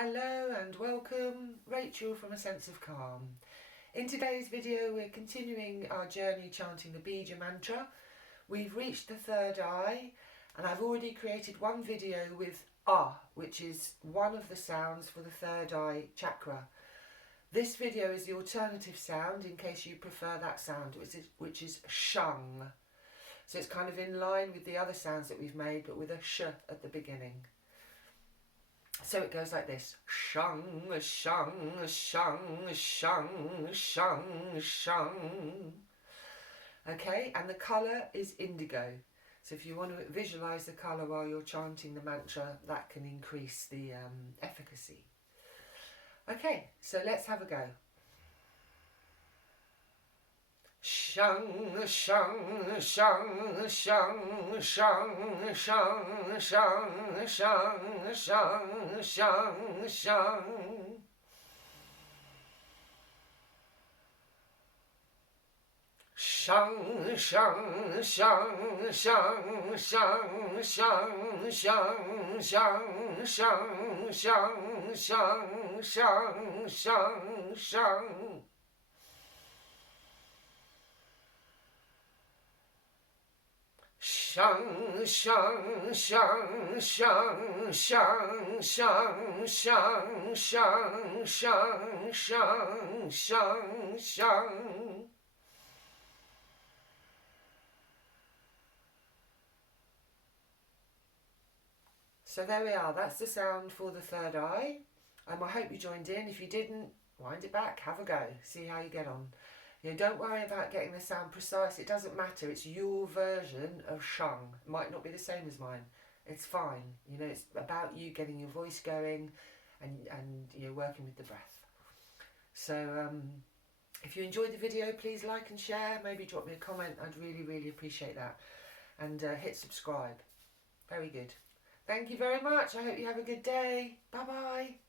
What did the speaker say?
Hello and welcome, Rachel from A Sense of Calm. In today's video we're continuing our journey chanting the Bija mantra. We've reached the third eye and I've already created one video with Ah, which is one of the sounds for the third eye chakra. This video is the alternative sound in case you prefer that sound, which is SHANG. So it's kind of in line with the other sounds that we've made but with a sh at the beginning. So it goes like this: shang, shang, shang, shang, shang, shang. Okay, and the colour is indigo. So if you want to visualise the colour while you're chanting the mantra, that can increase the efficacy. Okay, so let's have a go. Shang, shang, shang, shang, shang, shang, shang, shang, shang, shang, shang. Shang, shang, shang, shang, shang, shang, shang, shang, shang, shang, shang, shang, shang, shang. Shang, shang, shang, shang, shang, shang, shang, shang, shang, shang, shang, shang. So there we are, that's the sound for the third eye. I hope you joined in. If you didn't, wind it back, have a go, see how you get on. You know, don't worry about getting the sound precise, it doesn't matter, it's your version of SHANG. It might not be the same as mine, it's fine. You know, it's about you getting your voice going and you know, working with the breath. So if you enjoyed the video, please like and share, maybe drop me a comment, I'd really appreciate that. And hit subscribe. Very good. Thank you very much, I hope you have a good day. Bye bye.